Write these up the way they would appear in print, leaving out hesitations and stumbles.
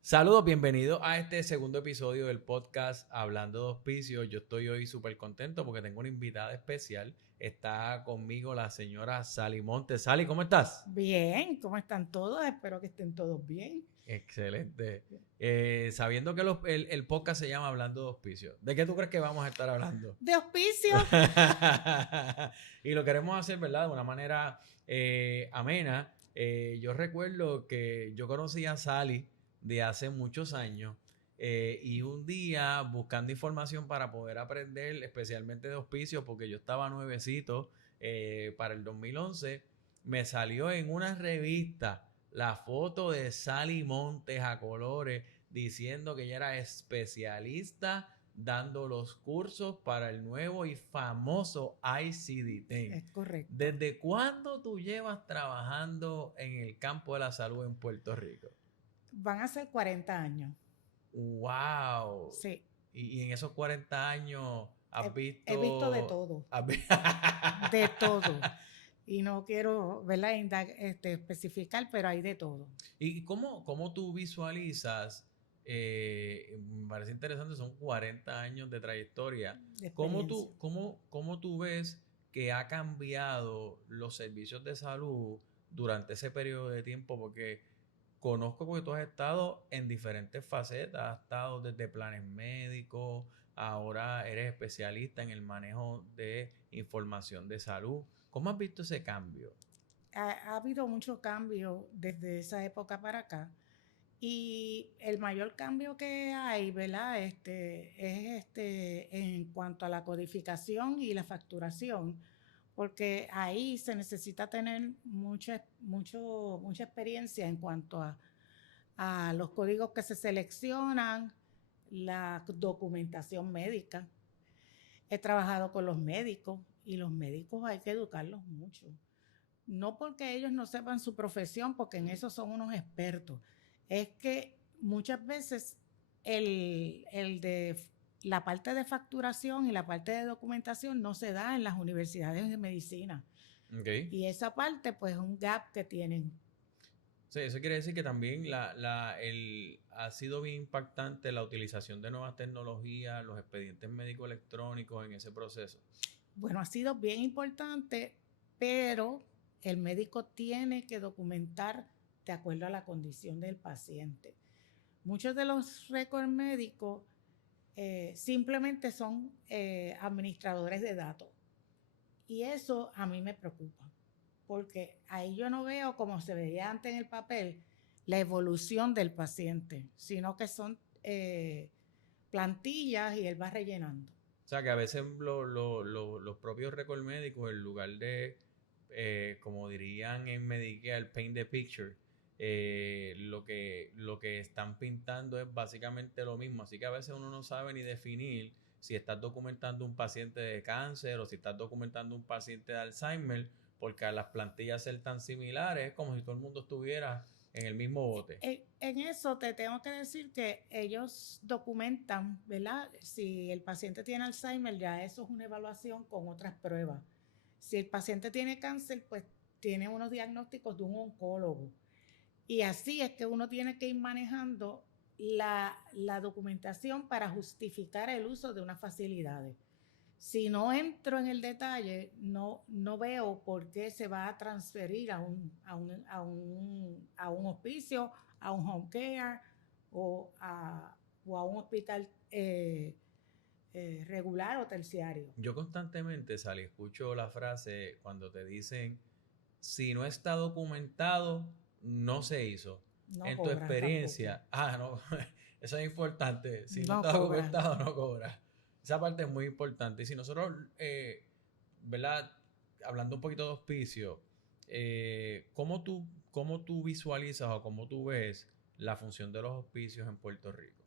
Saludos, bienvenidos a este segundo episodio del podcast Hablando de Hospicios. Yo estoy hoy súper contento porque tengo una invitada especial. Está conmigo la señora Sally Montes. Sally, ¿cómo estás? Bien, ¿cómo están todos? Espero que estén todos bien. Excelente. Sabiendo que el podcast se llama Hablando de Hospicios, ¿de qué tú crees que vamos a estar hablando? De auspicio. Y lo queremos hacer, ¿verdad? De una manera amena. Yo recuerdo que yo conocí a Sally de hace muchos años y un día buscando información para poder aprender especialmente de auspicios, porque yo estaba nuevecito para el 2011, me salió en una revista la foto de Sally Montes a colores diciendo que ella era especialista dando los cursos para el nuevo y famoso ICD-10. Es correcto. ¿Desde cuándo tú llevas trabajando en el campo de la salud en Puerto Rico? Van a ser 40 años. ¡Wow! Sí. Y en esos 40 años has visto... He visto de todo. De todo. Y no quiero, ¿verdad? Especificar, pero hay de todo. ¿Y cómo tú visualizas? Me parece interesante, son 40 años de trayectoria. De ¿Cómo experiencia. cómo tú ves que ha cambiado los servicios de salud durante ese periodo de tiempo? Porque conozco que tú has estado en diferentes facetas, has estado desde planes médicos, ahora eres especialista en el manejo de información de salud. ¿Cómo has visto ese cambio? Ha habido mucho cambio desde esa época para acá. Y el mayor cambio que hay, ¿verdad? Es en cuanto a la codificación y la facturación, porque ahí se necesita tener mucha experiencia en cuanto a los códigos que se seleccionan, la documentación médica. He trabajado con los médicos y los médicos hay que educarlos mucho. No porque ellos no sepan su profesión, porque en eso son unos expertos. Es que muchas veces la parte de facturación y la parte de documentación no se da en las universidades de medicina. Okay. Y esa parte, pues, es un gap que tienen. Sí, eso quiere decir que también ha sido bien impactante la utilización de nuevas tecnologías, los expedientes médicos electrónicos en ese proceso. Bueno, ha sido bien importante, pero el médico tiene que documentar de acuerdo a la condición del paciente. Muchos de los récords médicos simplemente son administradores de datos. Y eso a mí me preocupa, porque ahí yo no veo, como se veía antes en el papel, la evolución del paciente, sino que son plantillas y él va rellenando. O sea, que a veces los propios récords médicos, en lugar de, como dirían en Medicare, paint the picture, lo que están pintando es básicamente lo mismo. Así que a veces uno no sabe ni definir si estás documentando un paciente de cáncer o si estás documentando un paciente de Alzheimer, porque a las plantillas ser tan similares es como si todo el mundo estuviera en el mismo bote. En eso te tengo que decir que ellos documentan, ¿verdad? Si el paciente tiene Alzheimer, ya eso es una evaluación con otras pruebas. Si el paciente tiene cáncer, pues tiene unos diagnósticos de un oncólogo. Y así es que uno tiene que ir manejando la documentación para justificar el uso de unas facilidades. Si no entro en el detalle, no veo por qué se va a transferir a un hospicio, a un home care o a un hospital regular o terciario. Yo constantemente, Sally, escucho la frase cuando te dicen, si no está documentado, no se hizo. No En tu cobran experiencia, tampoco. no, eso es importante. Si no No está cobran. documentado, no cobra. Esa parte es muy importante. Y si nosotros, ¿verdad? Hablando un poquito de auspicio, cómo tú visualizas o cómo tú ves la función de los auspicios en Puerto Rico?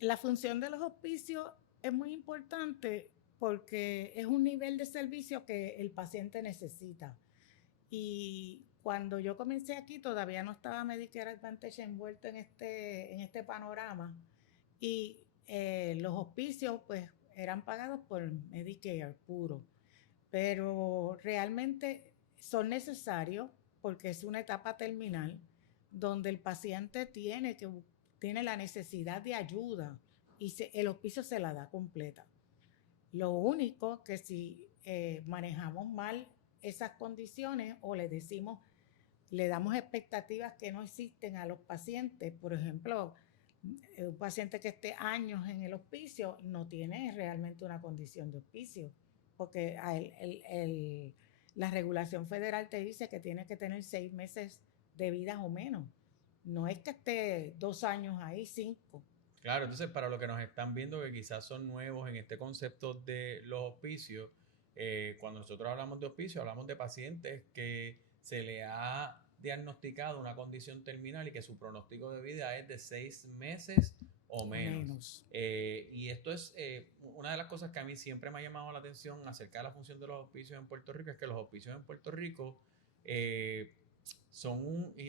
La función de los hospicios es muy importante porque es un nivel de servicio que el paciente necesita. Y cuando yo comencé aquí todavía no estaba Medicare Advantage envuelto en este panorama y los hospicios pues eran pagados por Medicare puro. pero realmente son necesarios porque es una etapa terminal donde el paciente tiene la necesidad de ayuda y el hospicio se la da completa. Lo único que si manejamos mal esas condiciones o le damos expectativas que no existen a los pacientes, por ejemplo, un paciente que esté años en el hospicio no tiene realmente una condición de hospicio, porque la regulación federal te dice que tiene que tener 6 meses de vida o menos. No es que esté 2 años ahí, 5. Claro, entonces para los que nos están viendo que quizás son nuevos en este concepto de los hospicios, cuando nosotros hablamos de hospicio, hablamos de pacientes que se le ha diagnosticado una condición terminal y que su pronóstico de vida es de 6 meses o menos. Y esto es una de las cosas que a mí siempre me ha llamado la atención acerca de la función de los hospicios en Puerto Rico, es que los hospicios en Puerto Rico y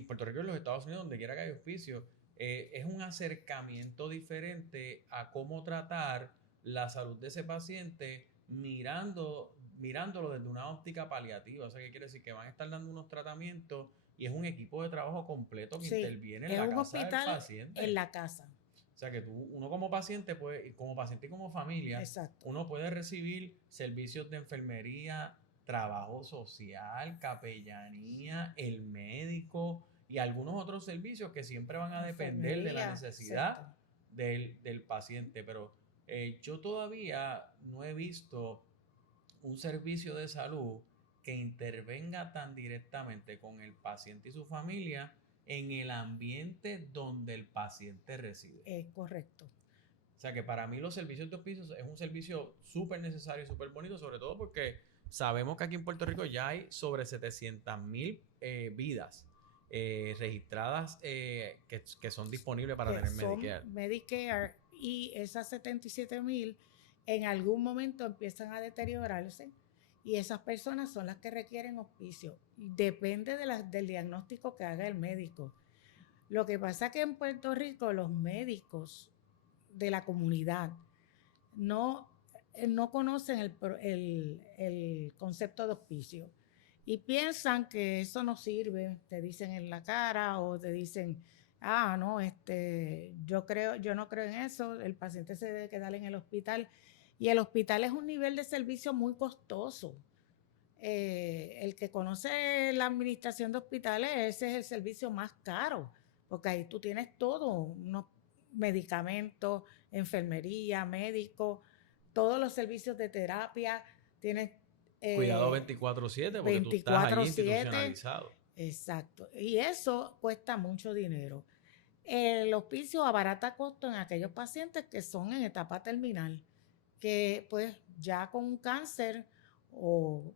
Puerto Rico y los Estados Unidos, donde quiera que haya hospicios, es un acercamiento diferente a cómo tratar la salud de ese paciente mirándolo desde una óptica paliativa. O sea, ¿qué quiere decir? Que van a estar dando unos tratamientos y es un equipo de trabajo completo que interviene en la casa del paciente. En la casa. O sea, que uno como paciente, como paciente y como familia, exacto, uno puede recibir servicios de enfermería, trabajo social, capellanía, el médico y algunos otros servicios que siempre van a depender de la necesidad del paciente. Pero yo todavía no he visto un servicio de salud que intervenga tan directamente con el paciente y su familia en el ambiente donde el paciente reside. Es correcto. O sea que para mí los servicios de hospicios es un servicio súper necesario y súper bonito, sobre todo porque sabemos que aquí en Puerto Rico ya hay sobre 700,000 vidas registradas que son disponibles para tener Medicare. Medicare, y esas 77,000 en algún momento empiezan a deteriorarse y esas personas son las que requieren hospicio. Depende del diagnóstico que haga el médico. Lo que pasa es que en Puerto Rico los médicos de la comunidad no conocen el concepto de hospicio y piensan que eso no sirve, te dicen en la cara o te dicen, no, yo no creo en eso, el paciente se debe quedar en el hospital y el hospital es un nivel de servicio muy costoso. El que conoce la administración de hospitales, ese es el servicio más caro, porque ahí tú tienes todo, unos medicamentos, enfermería, médicos, todos los servicios de terapia, tienes cuidado 24/7 porque tú estás allí institucionalizado. Exacto, y eso cuesta mucho dinero. El hospicio abarata costos en aquellos pacientes que son en etapa terminal, que pues ya con un cáncer o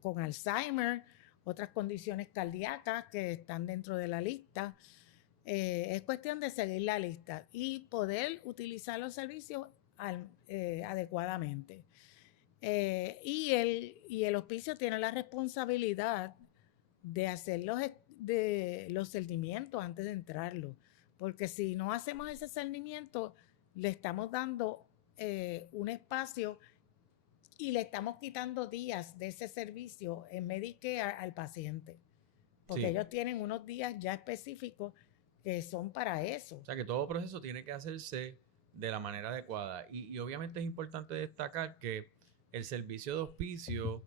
con Alzheimer, otras condiciones cardíacas que están dentro de la lista. Es cuestión de seguir la lista y poder utilizar los servicios adecuadamente. Y el hospicio tiene la responsabilidad de hacer los cernimientos antes de entrarlo, porque si no hacemos ese cernimiento, le estamos dando un espacio y le estamos quitando días de ese servicio en Medicare al paciente, porque ellos tienen unos días ya específicos que son para eso. O sea que todo proceso tiene que hacerse de la manera adecuada y obviamente es importante destacar que el servicio de hospicio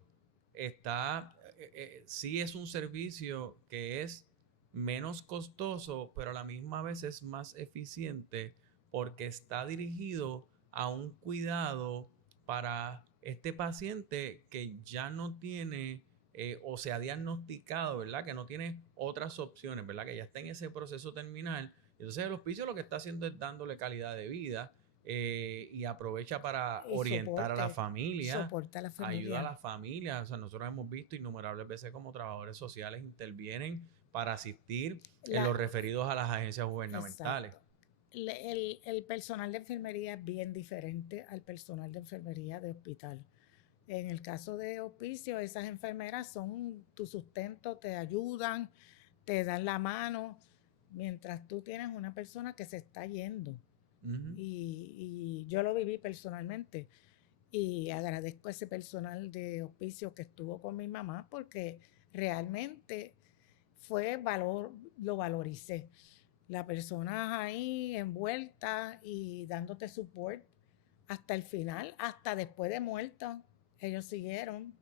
sí es un servicio que es menos costoso, pero a la misma vez es más eficiente porque está dirigido a un cuidado para este paciente que ya no tiene o se ha diagnosticado, ¿verdad? Que no tiene otras opciones, ¿verdad? Que ya está en ese proceso terminal. Entonces el hospicio lo que está haciendo es dándole calidad de vida y aprovecha para orientar a la familia, ayuda a la familia. O sea, nosotros hemos visto innumerables veces como trabajadores sociales intervienen para asistir en los referidos a las agencias gubernamentales. Exacto. El personal de enfermería es bien diferente al personal de enfermería de hospital. En el caso de hospicio, esas enfermeras son tu sustento, te ayudan, te dan la mano, mientras tú tienes una persona que se está yendo. Y yo lo viví personalmente. Y agradezco a ese personal de hospicio que estuvo con mi mamá porque realmente lo valoricé. La persona ahí envuelta y dándote support hasta el final, hasta después de muerto, ellos siguieron.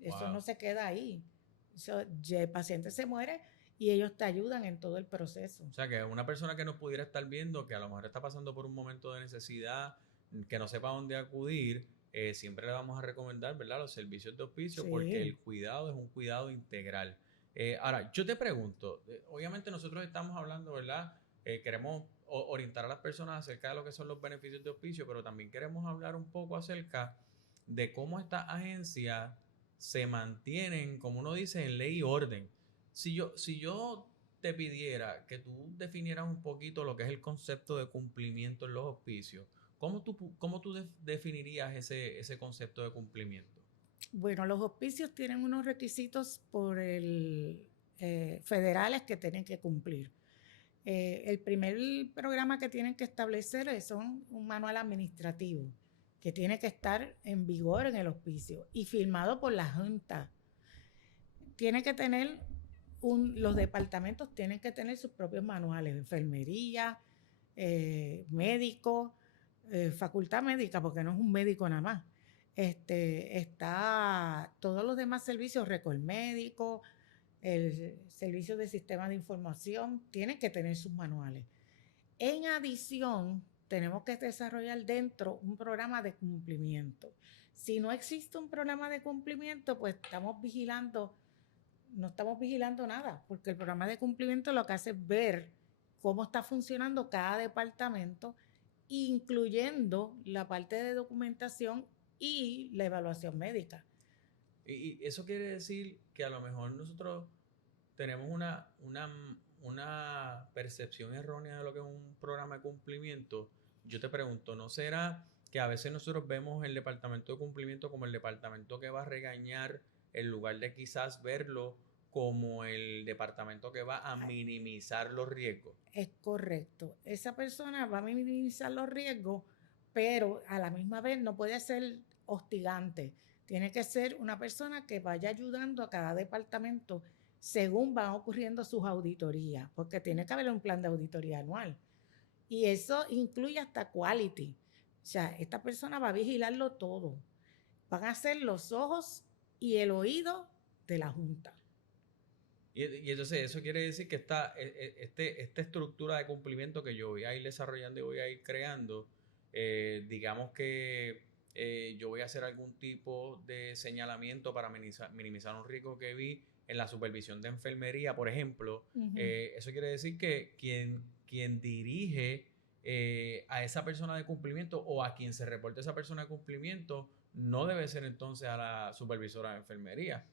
Eso no Wow. se queda ahí. El paciente se muere y ellos te ayudan en todo el proceso. O sea, que una persona que nos pudiera estar viendo, que a lo mejor está pasando por un momento de necesidad, que no sepa dónde acudir, siempre le vamos a recomendar, ¿verdad?, los servicios de hospicio porque Sí, el cuidado es un cuidado integral. Ahora, yo te pregunto, obviamente nosotros estamos hablando, ¿verdad? Queremos orientar a las personas acerca de lo que son los beneficios de hospicio, pero también queremos hablar un poco acerca de cómo estas agencias se mantienen, como uno dice, en ley y orden. Si yo te pidiera que tú definieras un poquito lo que es el concepto de cumplimiento en los hospicios, ¿cómo tú definirías ese concepto de cumplimiento? bueno, los hospicios tienen unos requisitos federales que tienen que cumplir. El primer programa que tienen que establecer es un manual administrativo que tiene que estar en vigor en el hospicio y firmado por la Junta. Tiene que tener los departamentos tienen que tener sus propios manuales, enfermería, médico, facultad médica, porque no es un médico nada más. Está todos los demás servicios, récord médico, el servicio de sistema de información, tienen que tener sus manuales. En adición, tenemos que desarrollar dentro un programa de cumplimiento. Si no existe un programa de cumplimiento, pues no estamos vigilando nada, porque el programa de cumplimiento lo que hace es ver cómo está funcionando cada departamento, incluyendo la parte de documentación y la evaluación médica. Y eso quiere decir que a lo mejor nosotros tenemos una percepción errónea de lo que es un programa de cumplimiento. Yo te pregunto, ¿no será que a veces nosotros vemos el departamento de cumplimiento como el departamento que va a regañar en lugar de quizás verlo como el departamento que va a minimizar los riesgos? Es correcto. Esa persona va a minimizar los riesgos, pero a la misma vez no puede ser hostigante. Tiene que ser una persona que vaya ayudando a cada departamento según van ocurriendo sus auditorías, porque tiene que haber un plan de auditoría anual. Y eso incluye hasta quality. O sea, esta persona va a vigilarlo todo. Van a ser los ojos y el oído de la Junta. Y entonces eso quiere decir que esta estructura de cumplimiento que yo voy a ir desarrollando y voy a ir creando, digamos que yo voy a hacer algún tipo de señalamiento para minimizar un riesgo que vi en la supervisión de enfermería, por ejemplo. Eso quiere decir que quien dirige a esa persona de cumplimiento o a quien se reporte esa persona de cumplimiento no debe ser entonces a la supervisora de enfermería.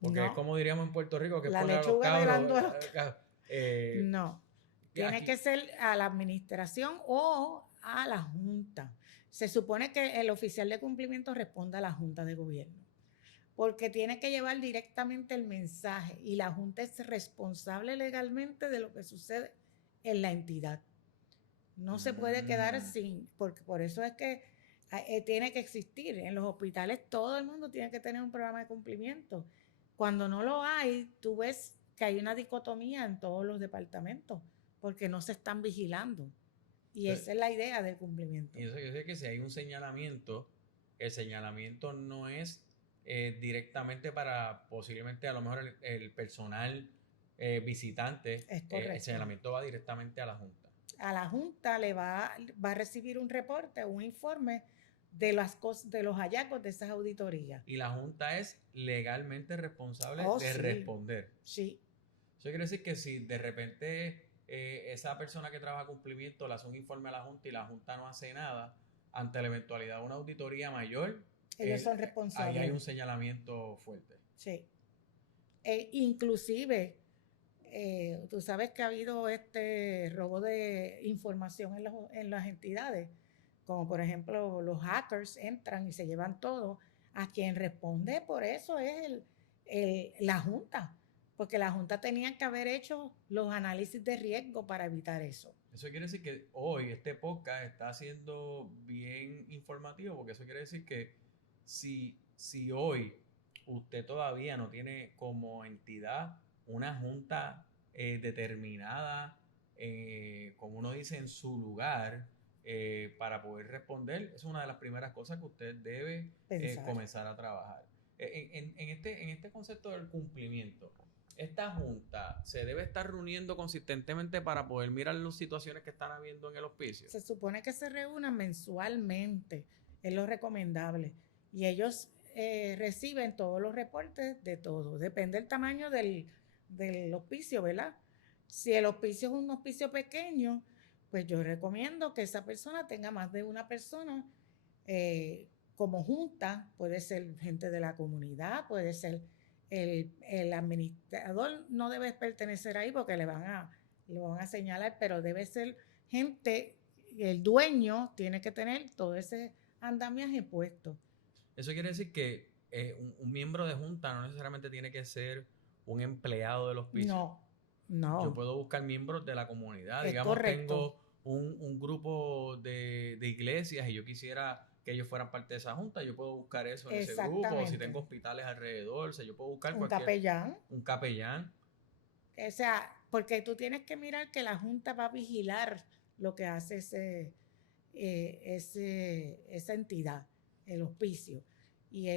Porque es No, como diríamos en Puerto Rico, que es la poner a los lechuga cabros. velando a los Eh, No, tiene aquí, que ser a la administración o a la Junta. Se supone que el oficial de cumplimiento responda a la Junta de Gobierno, porque tiene que llevar directamente el mensaje y la Junta es responsable legalmente de lo que sucede en la entidad. No se puede quedar sin, porque por eso es que tiene que existir. En los hospitales todo el mundo tiene que tener un programa de cumplimiento. Cuando no lo hay, tú ves que hay una dicotomía en todos los departamentos, porque no se están vigilando. Y esa es la idea del cumplimiento. y eso quiere decir que si hay un señalamiento, el señalamiento no es directamente para posiblemente a lo mejor el personal visitante, Es el correcto. señalamiento va directamente a la Junta. A la Junta va a recibir un reporte, un informe de los hallazgos de esas auditorías. Y la Junta es legalmente responsable Oh, de sí, responder. sí. Eso quiere decir que si de repente esa persona que trabaja cumplimiento le hace un informe a la Junta y la Junta no hace nada, ante la eventualidad de una auditoría mayor, Ellos son ahí hay responsables. un señalamiento fuerte. Sí. Inclusive, tú sabes que ha habido este robo de información en las entidades, como por ejemplo los hackers entran y se llevan todo. A quien responde por eso es la Junta, porque la Junta tenía que haber hecho los análisis de riesgo para evitar eso. Eso quiere decir que hoy este podcast está siendo bien informativo, porque eso quiere decir que si hoy usted todavía no tiene como entidad una junta determinada, como uno dice, en su lugar, para poder responder, es una de las primeras cosas que usted debe comenzar a trabajar. En este concepto del cumplimiento, esta junta se debe estar reuniendo consistentemente para poder mirar las situaciones que están habiendo en el hospicio. Se supone que se reúnan mensualmente, es lo recomendable. Y ellos reciben todos los reportes de todo. Depende del tamaño del hospicio, ¿verdad? Si el hospicio es un hospicio pequeño, pues yo recomiendo que esa persona tenga más de una persona como junta. Puede ser gente de la comunidad, puede ser el administrador, no debe pertenecer ahí porque lo van a señalar, pero debe ser gente, el dueño tiene que tener todo ese andamiaje puesto. Eso quiere decir que un miembro de junta no necesariamente tiene que ser un empleado del hospicio. No. Yo puedo buscar miembros de la comunidad. Es digamos, correcto. tengo un grupo de iglesias y yo quisiera que ellos fueran parte de esa junta. Yo puedo buscar eso en ese grupo. O si tengo hospitales alrededor, yo puedo buscar un capellán. Un capellán. O sea, porque tú tienes que mirar que la junta va a vigilar lo que hace esa entidad, el hospicio. Y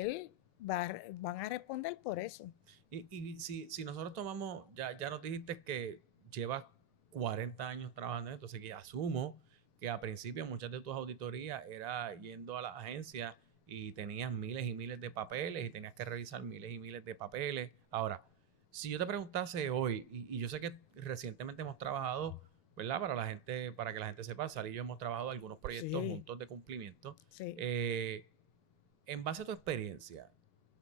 van a responder por eso. Y si nosotros tomamos, ya nos dijiste que llevas 40 años trabajando en esto, así que asumo que a principio muchas de tus auditorías era yendo a la agencia y tenías miles y miles de papeles y tenías que revisar miles y miles de papeles. Ahora, si yo te preguntase hoy, y yo sé que recientemente hemos trabajado, ¿verdad? Para que la gente sepa, Sally y yo hemos trabajado algunos proyectos juntos de cumplimiento. Sí. En base a tu experiencia,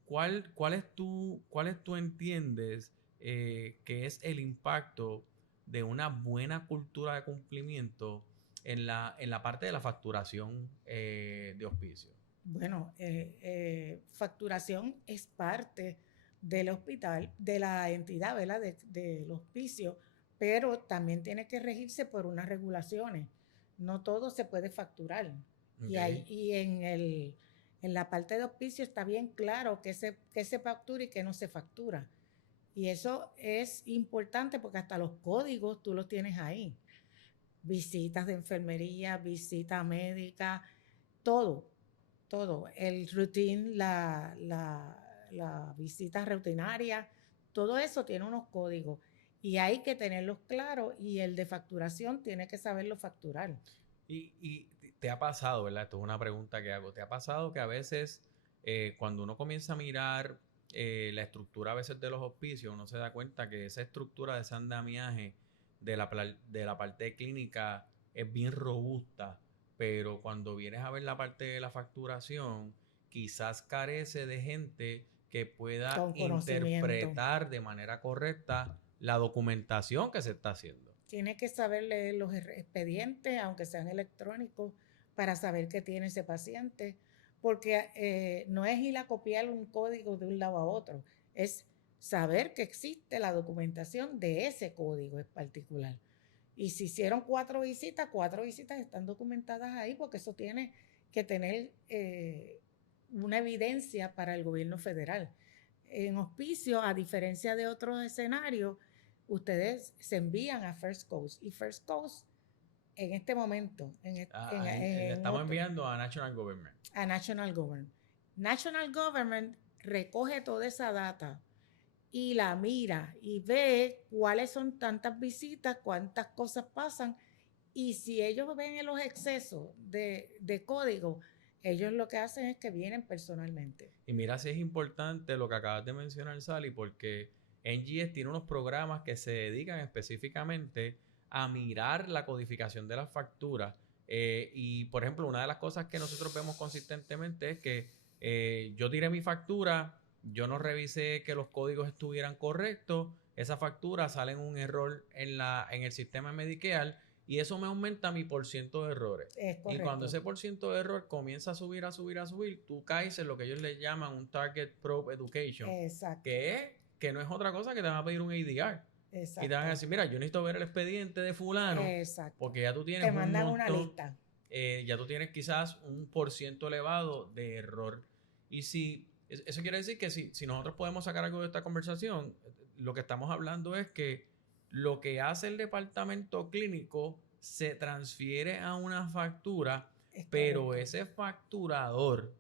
¿cuál tú entiendes que es el impacto de una buena cultura de cumplimiento en la parte de la facturación de hospicio? Bueno, facturación es parte del hospital, de la entidad, ¿verdad? Del hospicio, pero también tiene que regirse por unas regulaciones. No todo se puede facturar. Okay. Y en la parte de hospicio está bien claro que se factura y que no se factura. Y eso es importante porque hasta los códigos tú los tienes ahí. Visitas de enfermería, visita médica, todo. El routine, la visita rutinaria, todo eso tiene unos códigos. Y hay que tenerlos claros y el de facturación tiene que saberlo facturar. Y te ha pasado, ¿verdad? Esto es una pregunta que hago. ¿Te ha pasado que a veces cuando uno comienza a mirar la estructura a veces de los hospicios, uno se da cuenta que esa estructura de ese andamiaje de la parte clínica es bien robusta, pero cuando vienes a ver la parte de la facturación, quizás carece de gente que pueda interpretar de manera correcta la documentación que se está haciendo? Tiene que saber leer los expedientes, aunque sean electrónicos, para saber qué tiene ese paciente, porque no es ir a copiar un código de un lado a otro, es saber que existe la documentación de ese código en particular. Y si hicieron 4 visitas están documentadas ahí, porque eso tiene que tener una evidencia para el gobierno federal. En hospicio, a diferencia de otros escenarios, ustedes se envían a First Coast y First Coast en este momento estamos enviando a National Government. A National Government. National Government recoge toda esa data y la mira y ve cuáles son tantas visitas, cuántas cosas pasan, y si ellos ven los excesos de código, ellos lo que hacen es que vienen personalmente. Y mira si es importante lo que acabas de mencionar, Sally, porque NGS tiene unos programas que se dedican específicamente a mirar la codificación de las facturas. Y, por ejemplo, una de las cosas que nosotros vemos consistentemente es que yo tiré mi factura, yo no revisé que los códigos estuvieran correctos, esa factura sale en un error en el sistema Medicare y eso me aumenta mi porciento de errores. Y cuando ese porciento de error comienza a subir, tú caes en lo que ellos le llaman un Target Probe Education. Exacto. Que no es otra cosa que te van a pedir un ADR. Exacto. Y te van a decir, mira, yo necesito ver el expediente de fulano. Exacto. Porque ya tú tienes te mandan una lista. Ya tú tienes quizás un porciento elevado de error. Y eso quiere decir que si nosotros podemos sacar algo de esta conversación, lo que estamos hablando es que lo que hace el departamento clínico se transfiere a una factura, pero ese facturador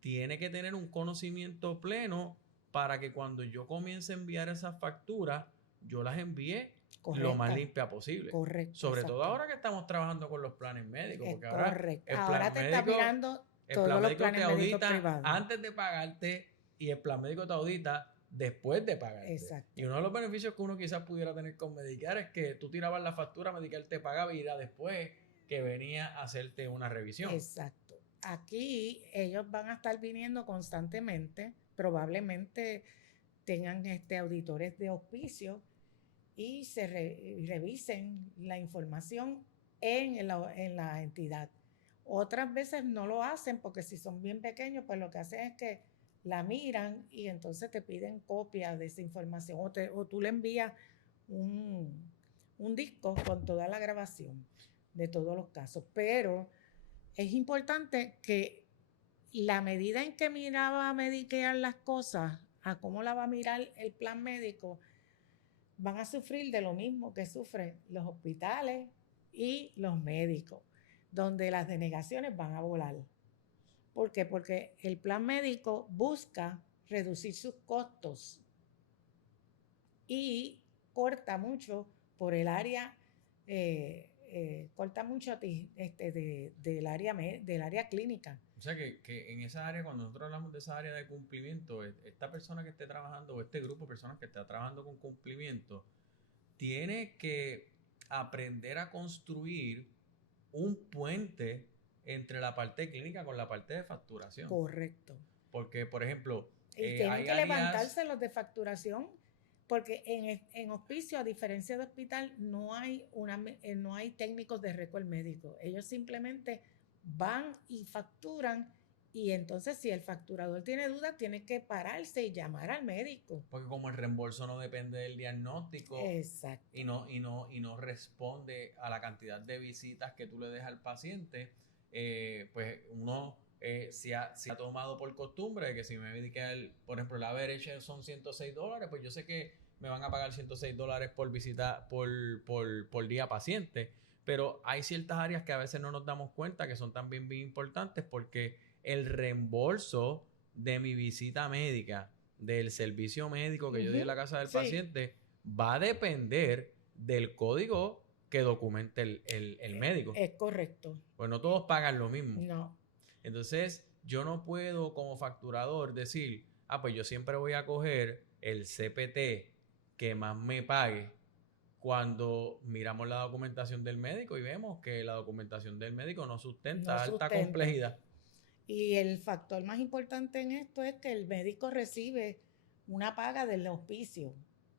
tiene que tener un conocimiento pleno para que cuando yo comience a enviar esas facturas, yo las envíe lo más limpia posible. Correcto. Sobre todo ahora que estamos trabajando con los planes médicos. Porque ahora te está mirando todos los planes médicos privados. Antes de pagarte y el plan médico te audita después de pagarte. Exacto. Y uno de los beneficios que uno quizás pudiera tener con Medicare es que tú tirabas la factura, Medicare te pagaba y era después que venía a hacerte una revisión. Exacto. Aquí ellos van a estar viniendo constantemente, probablemente tengan auditores de auspicio y se revisen la información en la entidad. Otras veces no lo hacen porque si son bien pequeños, pues lo que hacen es que la miran y entonces te piden copia de esa información o tú le envías un disco con toda la grabación de todos los casos. Pero es importante que la medida en que miraba Medicare las cosas, a cómo la va a mirar el plan médico, van a sufrir de lo mismo que sufren los hospitales y los médicos, donde las denegaciones van a volar. ¿Por qué? Porque el plan médico busca reducir sus costos y corta mucho por el área, corta mucho del área clínica. O sea que en esa área, cuando nosotros hablamos de esa área de cumplimiento, esta persona que esté trabajando, o este grupo de personas que está trabajando con cumplimiento, tiene que aprender a construir un puente entre la parte clínica con la parte de facturación. Correcto. Porque, por ejemplo, y tienen que levantarse los de facturación, porque en hospicio, a diferencia de hospital, no hay técnicos de récord médico. Ellos simplemente van y facturan, y entonces si el facturador tiene dudas, tiene que pararse y llamar al médico. Porque como el reembolso no depende del diagnóstico. Exacto. Y no responde a la cantidad de visitas que tú le dejas al paciente, pues uno se ha tomado por costumbre de que si me dediqué, por ejemplo, el average son $106, pues yo sé que me van a pagar $106 por visita por día paciente. Pero hay ciertas áreas que a veces no nos damos cuenta que son también bien importantes, porque el reembolso de mi visita médica, del servicio médico que yo di en la casa del paciente, va a depender del código que documente el médico. Es correcto. Pues no todos pagan lo mismo. No. Entonces, yo no puedo como facturador decir, pues yo siempre voy a coger el CPT que más me pague, cuando miramos la documentación del médico y vemos que la documentación del médico no sustenta alta complejidad. Y el factor más importante en esto es que el médico recibe una paga del auspicio.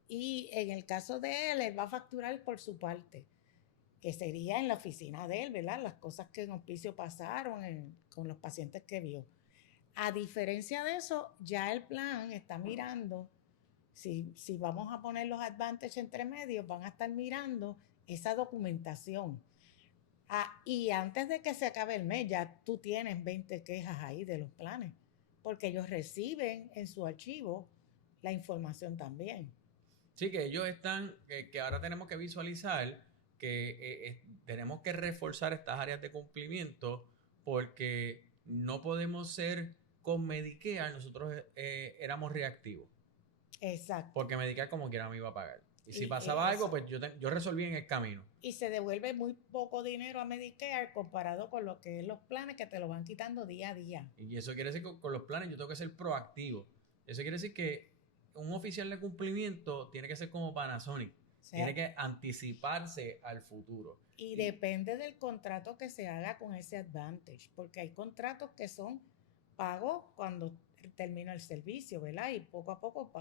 Y en el caso de él va a facturar por su parte, que sería en la oficina de él, ¿verdad? Las cosas que en auspicio pasaron con los pacientes que vio. A diferencia de eso, ya el plan está mirando, si vamos a poner los advantages entre medios, van a estar mirando esa documentación. Y antes de que se acabe el mes, ya tú tienes 20 quejas ahí de los planes, porque ellos reciben en su archivo la información también. Sí, que ellos están, que ahora tenemos que visualizar que tenemos que reforzar estas áreas de cumplimiento, porque no podemos ser con Medicare, nosotros éramos reactivos. Exacto. Porque Medicare como quiera me iba a pagar. Y si pasaba algo, pues yo resolví en el camino. Y se devuelve muy poco dinero a Medicare comparado con lo que es los planes, que te lo van quitando día a día. Y eso quiere decir que con los planes yo tengo que ser proactivo. Eso quiere decir que un oficial de cumplimiento tiene que ser como Panasonic. Tiene que anticiparse al futuro. Y depende del contrato que se haga con ese advantage, porque hay contratos que son pagos cuando termina el servicio, ¿verdad? Y poco a poco,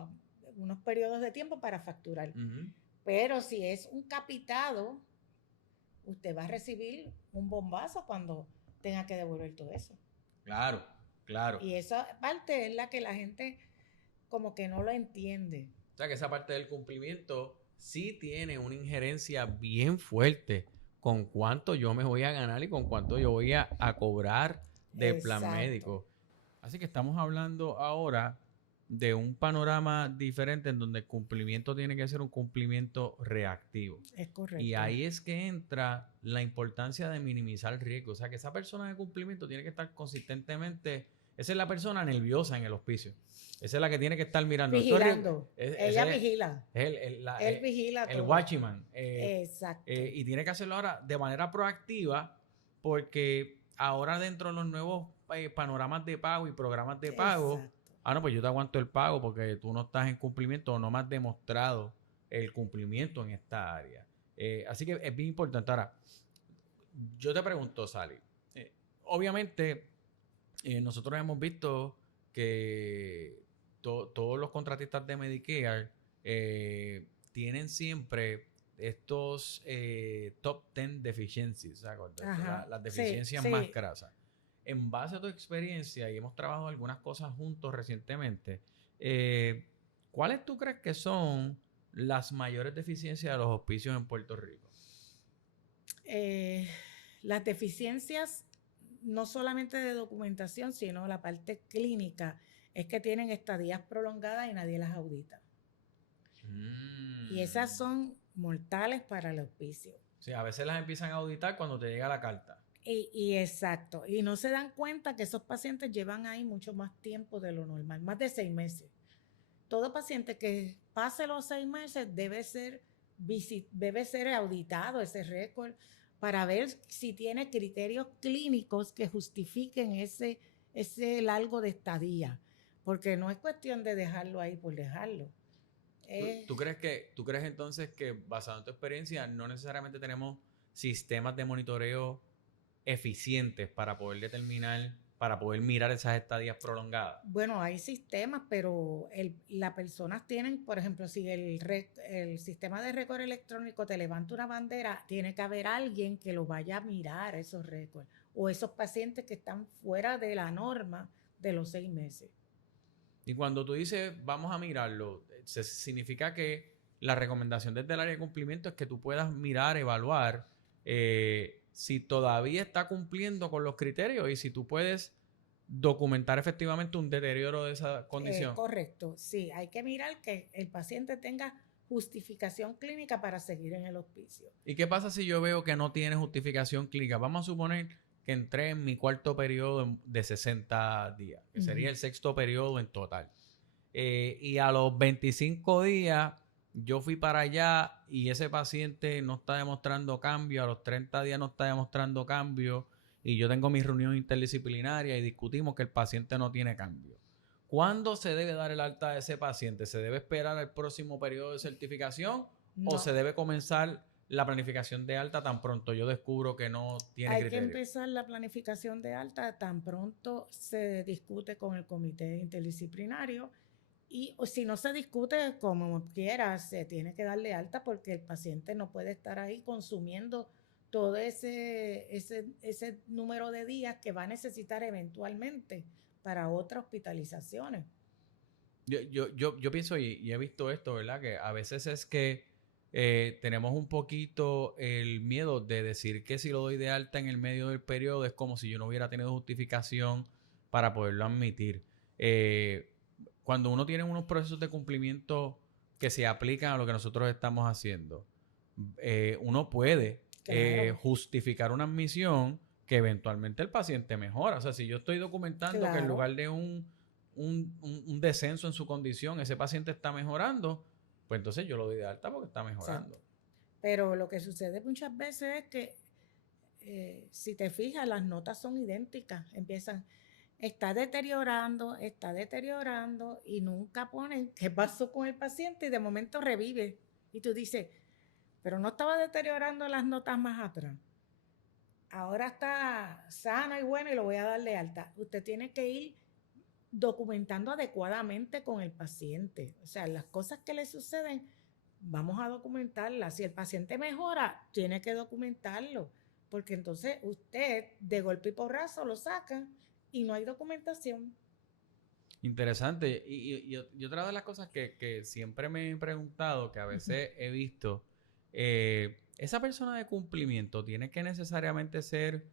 unos periodos de tiempo para facturar. Pero si es un capitado, usted va a recibir un bombazo cuando tenga que devolver todo eso. Claro, claro. Y esa parte es la que la gente como que no lo entiende. O sea, que esa parte del cumplimiento sí tiene una injerencia bien fuerte con cuánto yo me voy a ganar y con cuánto yo voy a cobrar del plan médico. Así que estamos hablando ahora de un panorama diferente en donde el cumplimiento tiene que ser un cumplimiento reactivo. Es Y correcto. ahí es que entra la importancia de minimizar el riesgo. O sea, que esa persona de cumplimiento tiene que estar consistentemente. Esa es la persona nerviosa en el hospicio. Esa es la que tiene que estar mirando. Vigilando. Ese Ella vigila. es Él vigila el todo. watchman. Exacto. Y tiene que hacerlo ahora de manera proactiva, porque ahora dentro de los nuevos panoramas de pago y programas de pago, Exacto. no, pues yo te aguanto el pago porque tú no estás en cumplimiento o no me has demostrado el cumplimiento en esta área. Así que es bien importante. Ahora, yo te pregunto, Sally, obviamente nosotros hemos visto que todos los contratistas de Medicare tienen siempre estos top 10 deficiencies, o sea, las deficiencias más grasas. En base a tu experiencia, y hemos trabajado algunas cosas juntos recientemente, ¿cuáles tú crees que son las mayores deficiencias de los hospicios en Puerto Rico? Las deficiencias, no solamente de documentación, sino la parte clínica, es que tienen estadías prolongadas y nadie las audita. Y esas son mortales para el hospicio. Sí, a veces las empiezan a auditar cuando te llega la carta. Y exacto. Y no se dan cuenta que esos pacientes llevan ahí mucho más tiempo de lo normal, más de 6 meses. Todo paciente que pase los 6 meses debe ser auditado ese récord para ver si tiene criterios clínicos que justifiquen ese largo de estadía. Porque no es cuestión de dejarlo ahí por dejarlo. ¿Tú crees entonces que, basado en tu experiencia, no necesariamente tenemos sistemas de monitoreo eficientes para poder determinar, para poder mirar esas estadías prolongadas? Bueno, hay sistemas, pero las personas tienen, por ejemplo, si el sistema de récord electrónico te levanta una bandera, tiene que haber alguien que lo vaya a mirar esos récords o esos pacientes que están fuera de la norma de los 6 meses. Y cuando tú dices vamos a mirarlo, significa que la recomendación desde el área de cumplimiento es que tú puedas mirar, evaluar si todavía está cumpliendo con los criterios y si tú puedes documentar efectivamente un deterioro de esa condición. Correcto, sí, hay que mirar que el paciente tenga justificación clínica para seguir en el hospicio. ¿Y qué pasa si yo veo que no tiene justificación clínica? Vamos a suponer que entré en mi cuarto periodo de 60 días, que sería el sexto periodo en total. Y a los 25 días yo fui para allá y ese paciente no está demostrando cambio, a los 30 días no está demostrando cambio y yo tengo mi reunión interdisciplinaria y discutimos que el paciente no tiene cambio. ¿Cuándo se debe dar el alta de ese paciente? ¿Se debe esperar al próximo periodo de certificación o se debe comenzar la planificación de alta tan pronto yo descubro que no tiene criterio? Hay que empezar la planificación de alta tan pronto se discute con el comité interdisciplinario y si no se discute como quiera, se tiene que darle alta porque el paciente no puede estar ahí consumiendo todo ese número de días que va a necesitar eventualmente para otras hospitalizaciones. Yo pienso y he visto esto, ¿verdad? Que a veces es que tenemos un poquito el miedo de decir que si lo doy de alta en el medio del periodo es como si yo no hubiera tenido justificación para poderlo admitir. Cuando uno tiene unos procesos de cumplimiento que se aplican a lo que nosotros estamos haciendo, uno puede justificar una admisión que eventualmente el paciente mejora. O sea, si yo estoy documentando que en lugar de un descenso en su condición, ese paciente está mejorando, pues entonces yo lo doy de alta porque está mejorando. Exacto. Pero lo que sucede muchas veces es que si te fijas, las notas son idénticas. Empiezan, está deteriorando y nunca ponen qué pasó con el paciente y de momento revive. Y tú dices, pero no estaba deteriorando las notas más atrás. Ahora está sano y bueno y lo voy a dar de alta. Usted tiene que ir documentando adecuadamente con el paciente. O sea, las cosas que le suceden, vamos a documentarlas. Si el paciente mejora, tiene que documentarlo. Porque entonces usted de golpe y porrazo lo saca y no hay documentación. Interesante. Y otra de las cosas que siempre me he preguntado, que a veces he visto, esa persona de cumplimiento tiene que necesariamente ser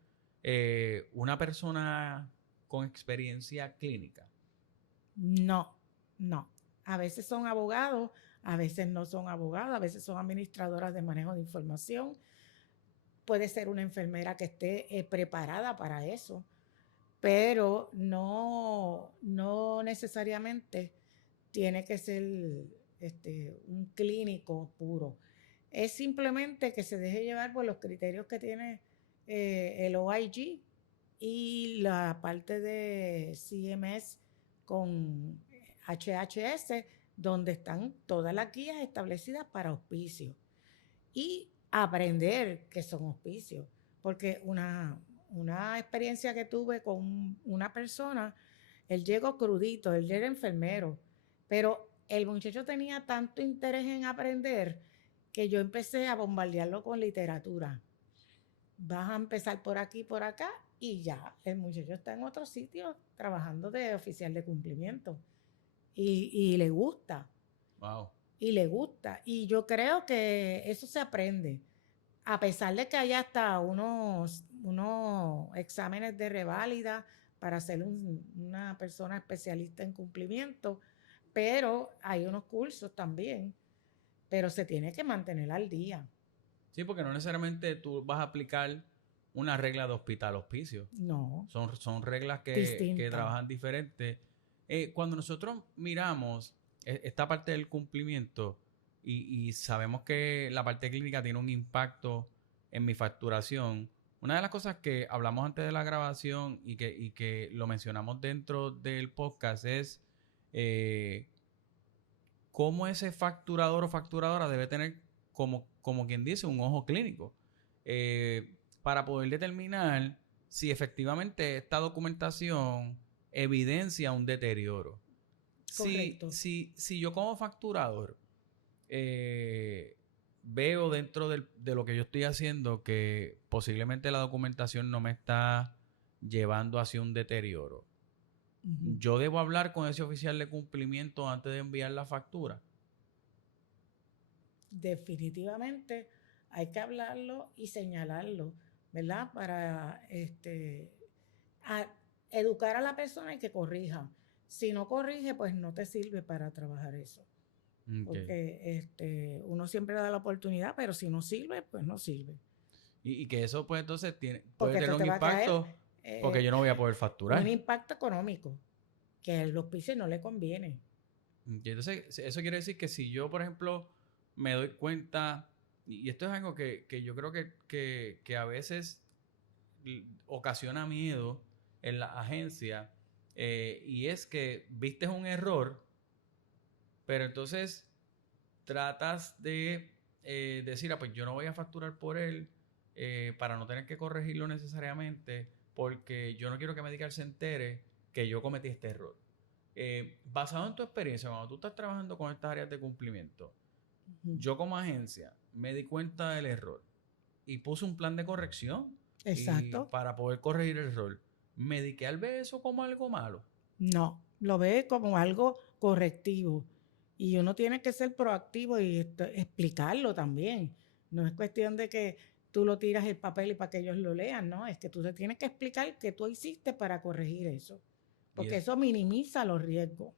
una persona con experiencia clínica? No, no. A veces son abogados, a veces no son abogados, a veces son administradoras de manejo de información. Puede ser una enfermera que esté preparada para eso, pero no necesariamente tiene que ser un clínico puro. Es simplemente que se deje llevar por los criterios que tiene el OIG y la parte de CMS con HHS, donde están todas las guías establecidas para auspicios. Y aprender qué son auspicios. Porque una experiencia que tuve con una persona, él llegó crudito, él era enfermero, pero el muchacho tenía tanto interés en aprender que yo empecé a bombardearlo con literatura. Vas a empezar por aquí, por acá, y ya, el muchacho está en otro sitio trabajando de oficial de cumplimiento. Y le gusta. Wow. Y le gusta. Y yo creo que eso se aprende. A pesar de que haya hasta unos exámenes de reválida para ser una persona especialista en cumplimiento, pero hay unos cursos también, pero se tiene que mantener al día. Sí, porque no necesariamente tú vas a aplicar una regla de hospital hospicio. No. Son reglas que trabajan diferente. Cuando nosotros miramos esta parte del cumplimiento y sabemos que la parte clínica tiene un impacto en mi facturación, una de las cosas que hablamos antes de la grabación y que lo mencionamos dentro del podcast es cómo ese facturador o facturadora debe tener, como quien dice, un ojo clínico para poder determinar si efectivamente esta documentación evidencia un deterioro. Correcto. Si yo como facturador veo dentro de lo que yo estoy haciendo que posiblemente la documentación no me está llevando hacia un deterioro, ¿yo debo hablar con ese oficial de cumplimiento antes de enviar la factura? Definitivamente hay que hablarlo y señalarlo, ¿verdad? Para educar a la persona y que corrija. Si no corrige, pues no te sirve para trabajar eso. Okay. Porque uno siempre da la oportunidad, pero si no sirve, pues no sirve. Y que eso pues entonces puede tener un impacto porque yo no voy a poder facturar. Un impacto económico que al auspicio no le conviene. Y entonces eso quiere decir que si yo, por ejemplo, me doy cuenta, y esto es algo que yo creo que a veces ocasiona miedo en la agencia, y es que viste un error, pero entonces tratas de decir, pues yo no voy a facturar por él para no tener que corregirlo necesariamente, porque yo no quiero que Medical se entere que yo cometí este error. Basado en tu experiencia, cuando tú estás trabajando con estas áreas de cumplimiento, yo como agencia me di cuenta del error y puse un plan de corrección. Exacto. Y para poder corregir el error. ¿Medical ve eso como algo malo? No, lo ve como algo correctivo. Y uno tiene que ser proactivo y explicarlo también. No es cuestión de que tú lo tiras el papel y para que ellos lo lean, ¿no? Es que tú te tienes que explicar qué tú hiciste para corregir eso. Porque eso minimiza los riesgos.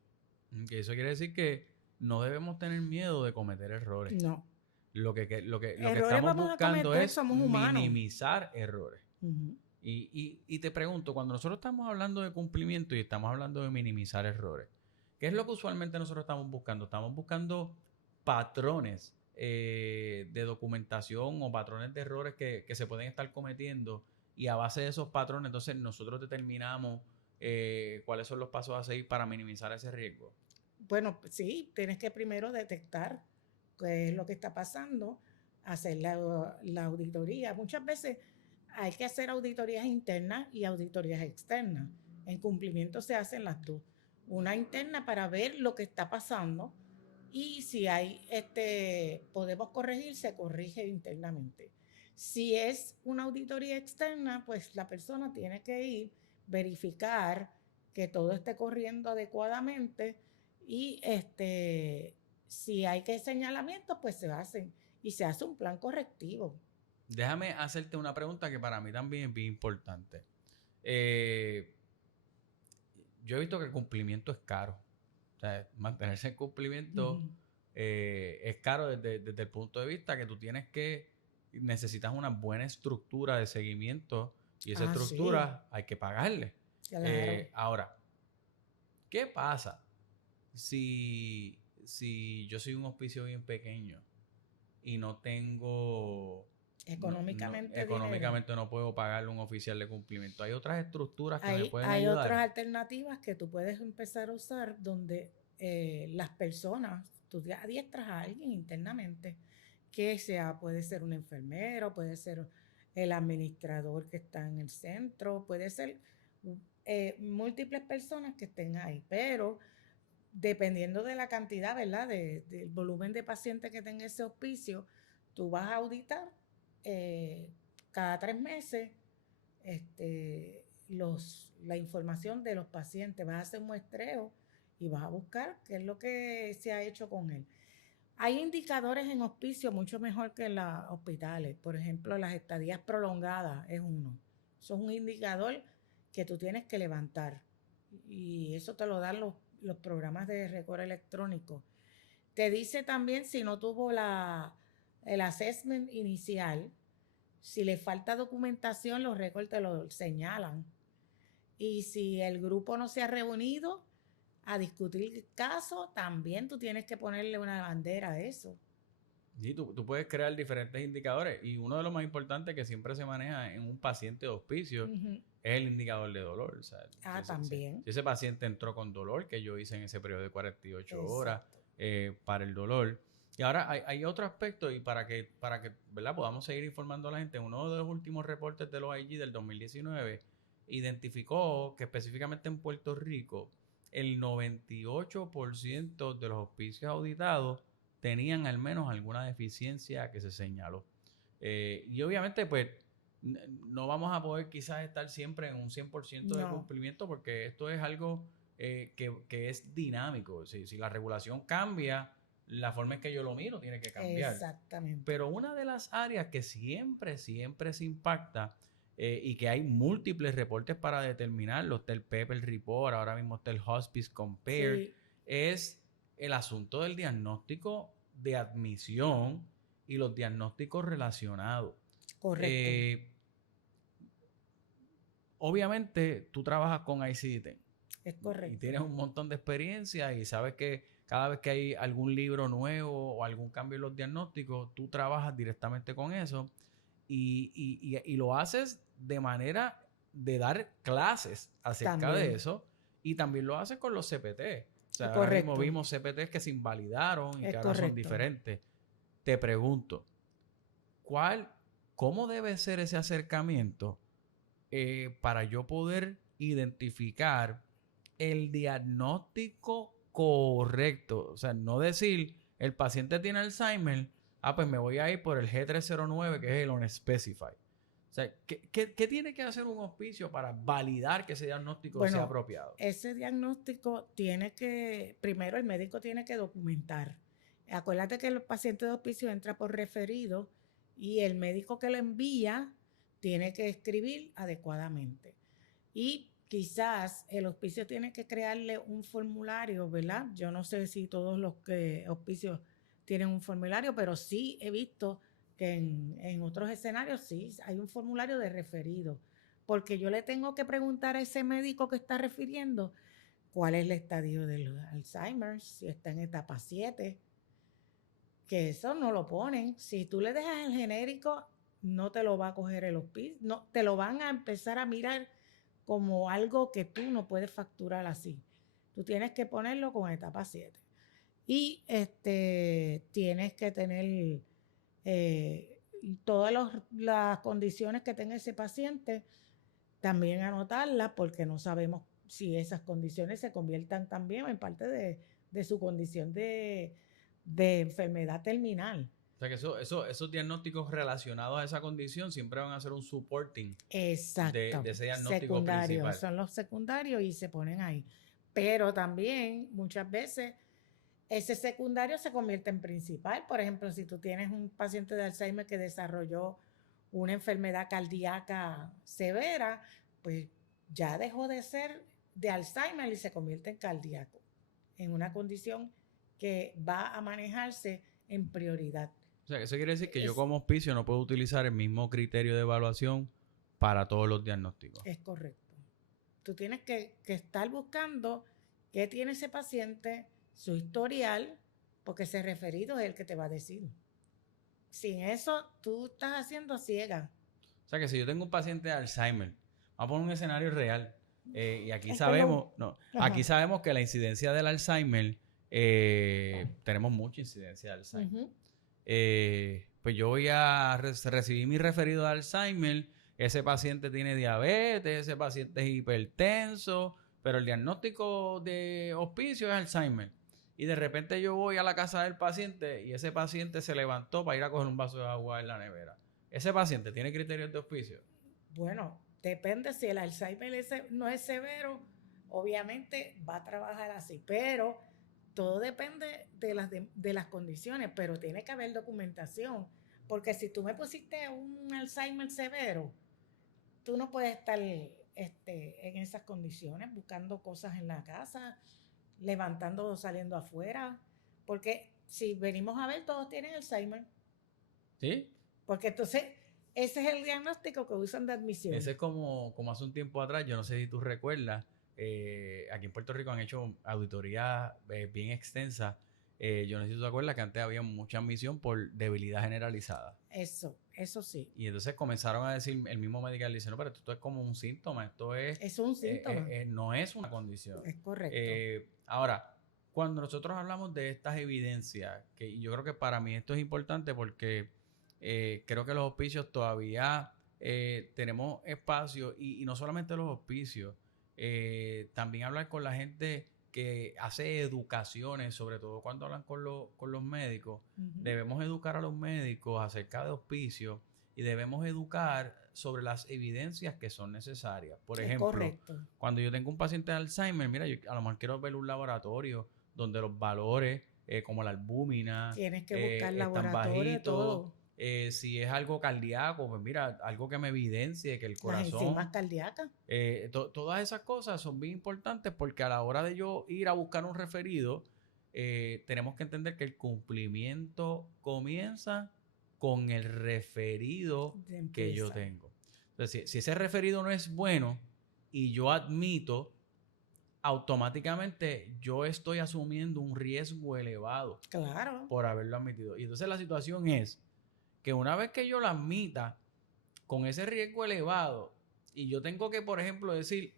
Eso quiere decir que no debemos tener miedo de cometer errores. No. Lo que estamos buscando es minimizar errores. Uh-huh. Y te pregunto, cuando nosotros estamos hablando de cumplimiento y estamos hablando de minimizar errores, ¿qué es lo que usualmente nosotros estamos buscando? Estamos buscando patrones de documentación o patrones de errores que se pueden estar cometiendo, y a base de esos patrones entonces nosotros determinamos cuáles son los pasos a seguir para minimizar ese riesgo. Bueno, sí, tienes que primero detectar qué es lo que está pasando, hacer la auditoría. Muchas veces hay que hacer auditorías internas y auditorías externas. En cumplimiento se hacen las dos. Una interna para ver lo que está pasando, y si hay podemos corregir, se corrige internamente. Si es una auditoría externa, pues la persona tiene que ir, verificar que todo esté corriendo adecuadamente, y si hay que señalamientos, pues se hacen y se hace un plan correctivo. Déjame hacerte una pregunta que para mí también es bien importante. yo he visto que el cumplimiento es caro. O sea, mantenerse en cumplimiento es caro desde el punto de vista que tú necesitas una buena estructura de seguimiento y esa Ah, sí, estructura hay que pagarle. claro. Ahora, ¿qué pasa si yo soy un hospicio bien pequeño y no tengo, Económicamente dinero. económicamente no puedo pagarle un oficial de cumplimiento? ¿Hay otras estructuras que me pueden Hay otras ayudar? alternativas que tú puedes empezar a usar donde las personas, tú adiestras a alguien internamente, que sea, puede ser un enfermero, puede ser el administrador que está en el centro, puede ser múltiples personas que estén ahí, pero dependiendo de la cantidad, ¿verdad? Del volumen de pacientes que tenga ese hospicio, tú vas a auditar eh, cada 3 meses la información de los pacientes, vas a hacer muestreo y vas a buscar qué es lo que se ha hecho con él. Hay indicadores en hospicio mucho mejor que en los hospitales. Por ejemplo, las estadías prolongadas es uno. Eso es un indicador que tú tienes que levantar. Y eso te lo dan los programas de récord electrónico. Te dice también si no tuvo el assessment inicial, si le falta documentación, los récords te lo señalan. Y si el grupo no se ha reunido a discutir el caso, también tú tienes que ponerle una bandera a eso. Sí, tú puedes crear diferentes indicadores y uno de los más importantes que siempre se maneja en un paciente de hospicio es el indicador de dolor. O sea, También. si ese paciente entró con dolor, que yo hice en ese periodo de 48 horas Exacto. para el dolor. Y ahora hay otro aspecto y para que ¿verdad? Podamos seguir informando a la gente, uno de los últimos reportes de los IG del 2019 identificó que específicamente en Puerto Rico el 98% de los hospicios auditados tenían al menos alguna deficiencia que se señaló. Y obviamente, pues, no vamos a poder quizás estar siempre en un 100% de No, cumplimiento porque esto es algo que es dinámico. Si la regulación cambia, la forma en que yo lo miro tiene que cambiar. exactamente. Pero una de las áreas que siempre se impacta y que hay múltiples reportes para determinarlo, está el Pepper Report, ahora mismo está el Hospice Compare, Sí, es el asunto del diagnóstico de admisión y los diagnósticos relacionados. correcto. Eh, Obviamente tú trabajas con ICD-10 Es y correcto. tienes un montón de experiencia y sabes que cada vez que hay algún libro nuevo o algún cambio en los diagnósticos, tú trabajas directamente con eso y lo haces de manera de dar clases acerca de También. eso y también lo haces con los CPT. O Es sea, ahora mismo correcto. vimos CPTs que se invalidaron y Es que ahora son correcto. diferentes. Te pregunto, ¿cuál, ¿cómo debe ser ese acercamiento para yo poder identificar el diagnóstico correcto? O sea, no decir, el paciente tiene Alzheimer, pues me voy a ir por el G309, que es el unspecified. O sea, ¿qué tiene que hacer un hospicio para validar que ese diagnóstico sea Bueno, apropiado? ese diagnóstico primero el médico tiene que documentar. Acuérdate que el paciente de hospicio entra por referido y el médico que lo envía tiene que escribir adecuadamente. Y quizás el hospicio tiene que crearle un formulario, ¿verdad? Yo no sé si todos los hospicios tienen un formulario, pero sí he visto que en otros escenarios sí hay un formulario de referido, porque yo le tengo que preguntar a ese médico que está refiriendo cuál es el estadio del Alzheimer, si está en etapa 7, que eso no lo ponen. Si tú le dejas el genérico, no te lo va a coger el hospicio, no, te lo van a empezar a mirar como algo que tú no puedes facturar así. Tú tienes que ponerlo con etapa 7. Y tienes que tener todas las condiciones que tenga ese paciente, también anotarlas porque no sabemos si esas condiciones se conviertan también en parte de su condición de enfermedad terminal. O sea, que esos diagnósticos relacionados a esa condición siempre van a ser un supporting Exacto, de ese diagnóstico secundarios, principal. son los secundarios y se ponen ahí. Pero también muchas veces ese secundario se convierte en principal. Por ejemplo, si tú tienes un paciente de Alzheimer que desarrolló una enfermedad cardíaca severa, pues ya dejó de ser de Alzheimer y se convierte en cardíaco, en una condición que va a manejarse en prioridad. O sea, eso quiere decir que yo como hospicio no puedo utilizar el mismo criterio de evaluación para todos los diagnósticos. Es correcto. Tú tienes que estar buscando qué tiene ese paciente, su historial, porque ese referido es el que te va a decir. Sin eso, tú estás haciendo ciega. O sea, que si yo tengo un paciente de Alzheimer, vamos a poner un escenario real, y aquí sabemos, aquí sabemos que la incidencia del Alzheimer, tenemos mucha incidencia de Alzheimer. Pues yo voy a recibir mi referido de Alzheimer, ese paciente tiene diabetes, ese paciente es hipertenso, pero el diagnóstico de hospicio es Alzheimer. Y de repente yo voy a la casa del paciente y ese paciente se levantó para ir a coger un vaso de agua en la nevera. ¿Ese paciente tiene criterios de hospicio? Bueno, depende. Si el Alzheimer no es severo, obviamente va a trabajar así, pero todo depende de las condiciones, pero tiene que haber documentación, porque si tú me pusiste un Alzheimer severo, tú no puedes estar en esas condiciones buscando cosas en la casa, levantando o saliendo afuera, porque si venimos a ver, todos tienen Alzheimer. ¿Sí? Porque entonces ese es el diagnóstico que usan de admisión. Ese es como hace un tiempo atrás, yo no sé si tú recuerdas, aquí en Puerto Rico han hecho auditorías bien extensas. Yo no sé si tú te acuerdas que antes había mucha admisión por debilidad generalizada. Eso sí. Y entonces comenzaron a decir, el mismo medical dice, no, pero esto es como un síntoma, esto es un síntoma. No es una condición. Es correcto. Ahora, cuando nosotros hablamos de estas evidencias, que yo creo que para mí esto es importante porque creo que los hospicios todavía tenemos espacio y no solamente los hospicios, también hablar con la gente que hace educaciones, sobre todo cuando hablan con los médicos. Debemos educar a los médicos acerca de hospicios y debemos educar sobre las evidencias que son necesarias. Por ejemplo, cuando yo tengo un paciente de Alzheimer, mira, yo a lo mejor quiero ver un laboratorio donde los valores, como la albúmina, tienes que buscar están bajitos. Todo. Si es algo cardíaco, pues mira, algo que me evidencie que el corazón... Las enzimas cardíacas. Todas esas cosas son bien importantes porque a la hora de yo ir a buscar un referido, tenemos que entender que el cumplimiento comienza con el referido que yo tengo. Entonces, si ese referido no es bueno y yo admito, automáticamente yo estoy asumiendo un riesgo elevado. Claro. Por haberlo admitido. Y entonces la situación es que una vez que yo lo admita con ese riesgo elevado y yo tengo que, por ejemplo, decir,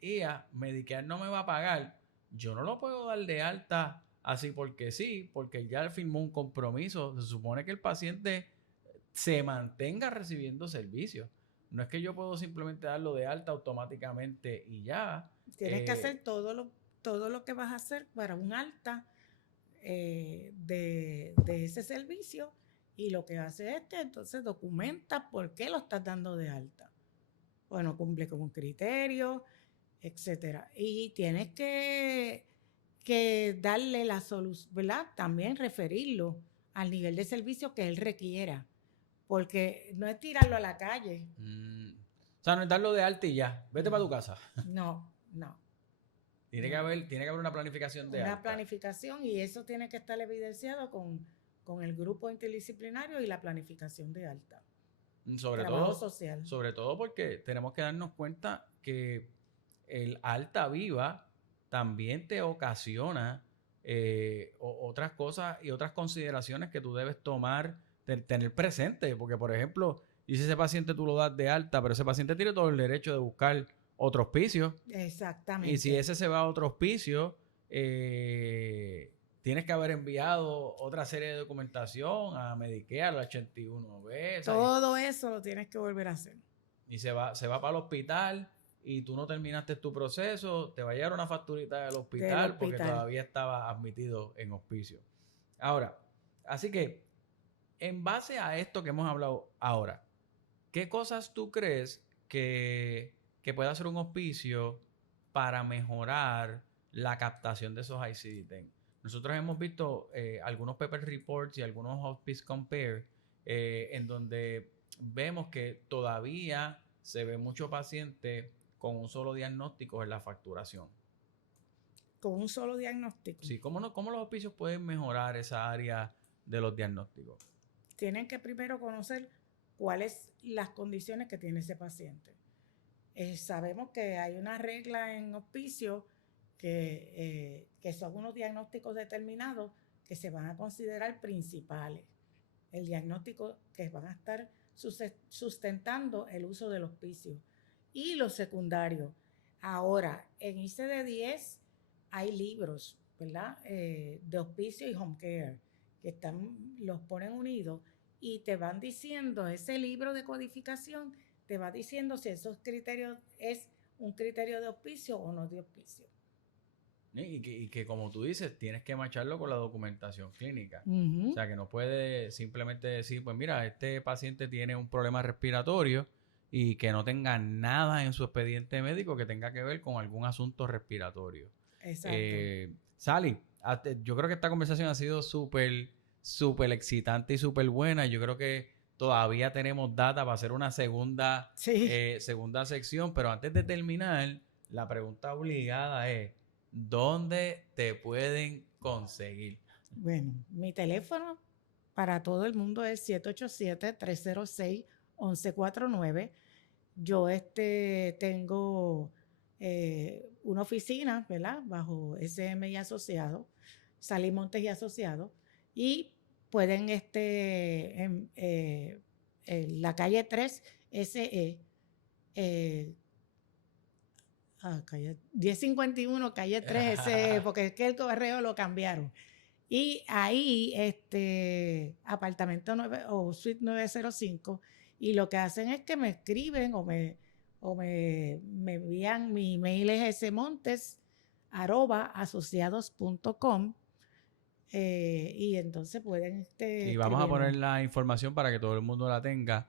Medicare no me va a pagar, yo no lo puedo dar de alta así porque sí, porque ya firmó un compromiso. Se supone que el paciente se mantenga recibiendo servicios. No es que yo puedo simplemente darlo de alta automáticamente y ya. Tienes que hacer todo lo que vas a hacer para un alta de ese servicio. Y lo que hace es que entonces documenta por qué lo estás dando de alta. Bueno, cumple con un criterio, etcétera. Y tienes que darle la solución, ¿verdad? También referirlo al nivel de servicio que él requiera. Porque no es tirarlo a la calle. O sea, no es darlo de alta y ya. Vete para tu casa. No. Tiene que haber una planificación de alta. Una planificación, y eso tiene que estar evidenciado con el grupo interdisciplinario y la planificación de alta. Trabajo social. Sobre todo porque tenemos que darnos cuenta que el alta viva también te ocasiona otras cosas y otras consideraciones que tú debes tomar, tener presente. Porque, por ejemplo, y si ese paciente tú lo das de alta, pero ese paciente tiene todo el derecho de buscar otro hospicio. Exactamente. Y si ese se va a otro hospicio, tienes que haber enviado otra serie de documentación a Medicare, al 81B. Todo eso lo tienes que volver a hacer. Y se va para el hospital y tú no terminaste tu proceso, te va a llegar una facturita del hospital porque todavía estaba admitido en hospicio. Ahora, así que, en base a esto que hemos hablado ahora, ¿qué cosas tú crees que puede hacer un hospicio para mejorar la captación de esos ICD-10? Nosotros hemos visto algunos paper reports y algunos Hospice Compare en donde vemos que todavía se ve mucho paciente con un solo diagnóstico en la facturación. con un solo diagnóstico. Sí, ¿cómo los hospicios pueden mejorar esa área de los diagnósticos? Tienen que primero conocer cuáles las condiciones que tiene ese paciente. Sabemos que hay una regla en hospicio que son unos diagnósticos determinados que se van a considerar principales. El diagnóstico que van a estar sustentando el uso del hospicio. Y los secundarios. Ahora, en ICD-10 hay libros, ¿verdad? De hospicio y home care, que los ponen unidos y te van diciendo, ese libro de codificación te va diciendo si esos criterios es un criterio de hospicio o no de hospicio. Y que como tú dices, tienes que macharlo con la documentación clínica. Uh-huh. O sea, que no puedes simplemente decir, pues mira, este paciente tiene un problema respiratorio y que no tenga nada en su expediente médico que tenga que ver con algún asunto respiratorio. Exacto. Sally, yo creo que esta conversación ha sido súper excitante y súper buena. Yo creo que todavía tenemos data para hacer una segunda sección, pero antes de terminar, la pregunta obligada es, ¿dónde te pueden conseguir? Bueno, mi teléfono para todo el mundo es 787-306-1149. Yo tengo una oficina, ¿verdad? Bajo SM y Asociados, Sally Montes y Asociados, y pueden en la calle 3 SE, calle 1051, calle 3 SE, porque es que el correo lo cambiaron. Y ahí, apartamento 9 o suite 905, y lo que hacen es que me escriben o me envían, mi email es smontes@asociados.com, y entonces pueden y vamos a poner la información para que todo el mundo la tenga.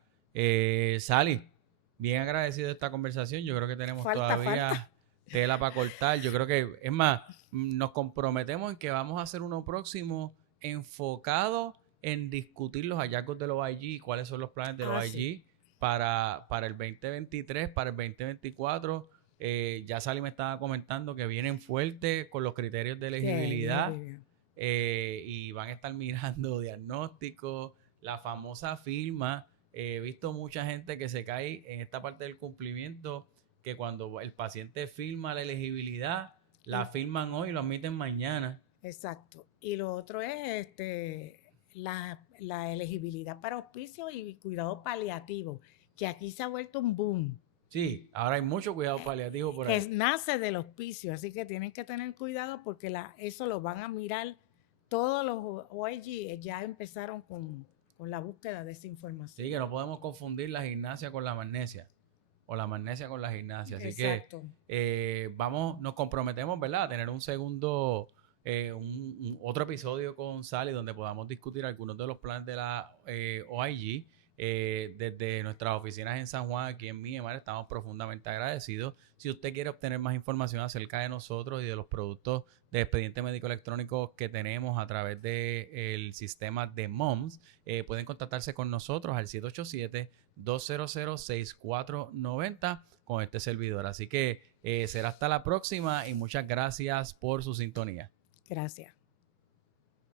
Sally, bien agradecido de esta conversación. Yo creo que tenemos todavía tela para cortar. Yo creo que, es más, nos comprometemos en que vamos a hacer uno próximo enfocado en discutir los hallazgos de los OIG y cuáles son los planes de los OIG para el 2023, para el 2024. Ya Sally me estaba comentando que vienen fuertes con los criterios de elegibilidad. Y van a estar mirando diagnósticos, la famosa firma. He visto mucha gente que se cae en esta parte del cumplimiento, que cuando el paciente firma la elegibilidad, la firman hoy y lo admiten mañana. Exacto. Y lo otro es la elegibilidad para hospicio y cuidado paliativo, que aquí se ha vuelto un boom. Sí, ahora hay mucho cuidado paliativo por ahí. Que nace del hospicio, así que tienen que tener cuidado porque eso lo van a mirar. Todos los OIG ya empezaron con la búsqueda de esa información. Sí, que no podemos confundir la gimnasia con la magnesia o la magnesia con la gimnasia. Así Exacto. que nos comprometemos, ¿verdad?, a tener un segundo, otro episodio con Sally donde podamos discutir algunos de los planes de la OIG. Desde nuestras oficinas en San Juan, aquí en Miramar, estamos profundamente agradecidos. Si usted quiere obtener más información acerca de nosotros y de los productos de expediente médico electrónico que tenemos a través del sistema de MOMS, pueden contactarse con nosotros al 787-200-6490 con este servidor. Así que será hasta la próxima y muchas gracias por su sintonía. Gracias.